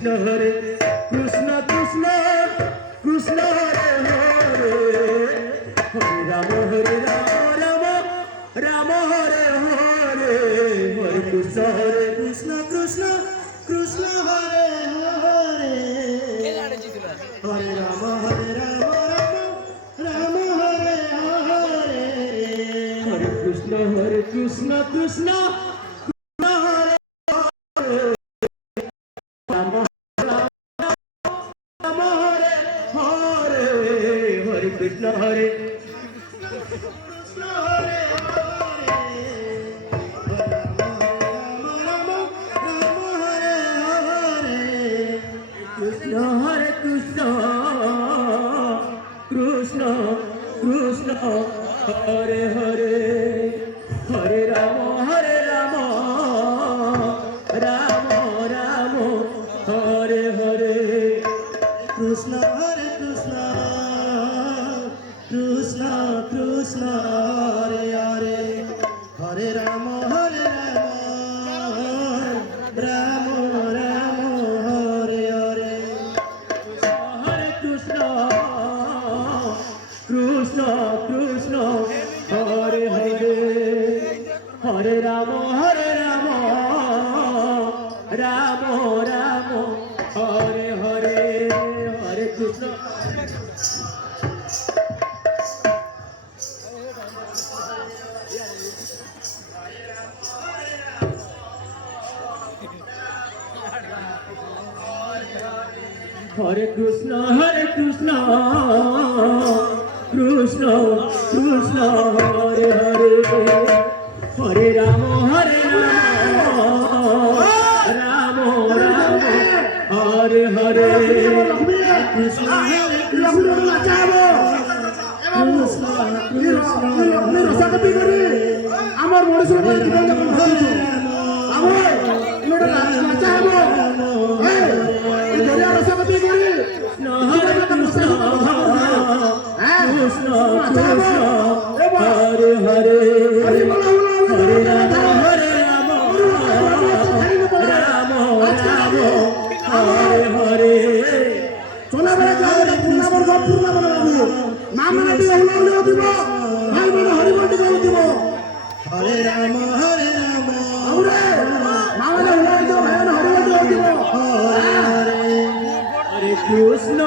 Krishna Hare Krishna Krishna Krishna Hare Hare Hare Rama Rama Rama Hare Hare Hare Krishna Krishna Krishna Hare Hare Hare Rama Rama Hare Hare Hare Krishna Krishna Krishna Hare Krishna Hare Krishna Hare Krishna Krishna Krishna Hare Hare Hare Rama Rama Rama Hare Hare Krishna Hare Krishna Krishna Krishna Hare Hare Hare Rama Rama Rama Hare Hare Hare Krishna Krishna Krishna Hare Hare Hare Rama Rama Rama Hare Hare Hare Krishna Hare Krishna Krishna Krishna Hare Hare Hare Rama Rama Rama Hare Hare Krishna আমার মনুষ্য আমার Hare Hare Hare Rama Rama Hare Hare চলা বেড়া যাও পূর্ণাবর মা মানে দিব ভাই মানে হরিবন্টি দিব হরে রাম আমরে মা মানে দিব ভাই মানে হরিবন্টি দিব হরে হরে কৃষ্ণ